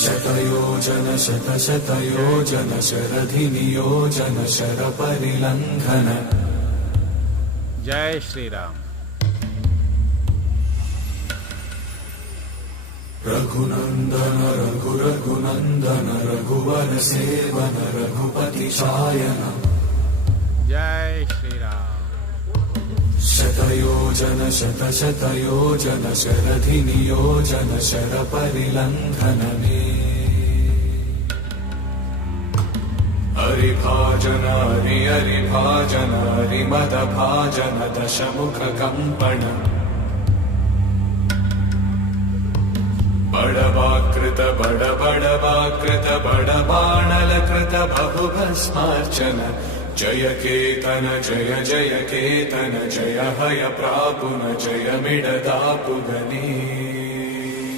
शतयोजन शतशतयोजन शरधिनियोजन शरपरिलङ्घन। जय श्री राम। रघुनंदन रघुरघुनंदन रघुवर सेवन रघुपति शायन। जय श्री राम। शतयोजन शतशतयोजन शरधिनियोजन शरपरिलङ्घन मे। हरिभाजन हरिभाजन हरिमदभाजन दशमुख कंपन। बड़वाकृत बड़वाकृत बड़बाणलकृत बहुभस्मार्चन। जय केतन जय जय केतन जय हय प्रापुन जय मिडदापुगनी।